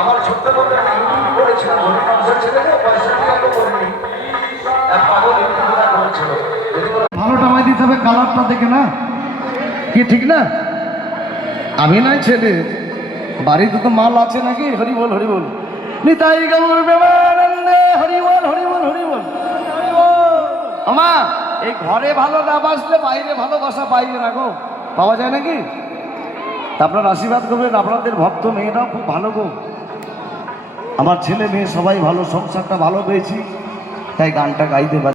আমার ছোট্ট বোনটা ইউটিউব করেছিল, গরিব মানুষের ছেলেকে পয়সা দিয়ে আলো করেনি, এক পাগল ইউটিউবরা করেছিল। ভালো টামাই দিতে হবে কালারটা দেখে, না কি ঠিক না? আমি নাই ছেলে, বাড়িতে তো মাল আছে নাকি? হরি বল হরি বল, নিতাই গৌর প্রেমানন্দে, হরি বল হরি বল হরি বল হরি বল। আমা এই ঘরে ভালো না বাসলে বাইরে ভালোবাসা পাইবে না গো, পাওয়া যায় নাকি? আপনার আশীর্বাদ করবেন, আপনাদের ভক্ত মেয়েরাও খুব ভালো গো, আমার ছেলে মেয়ে সবাই ভালো, সংসারটা ভালো পেয়েছি, তাই গানটা গাইতে পারি।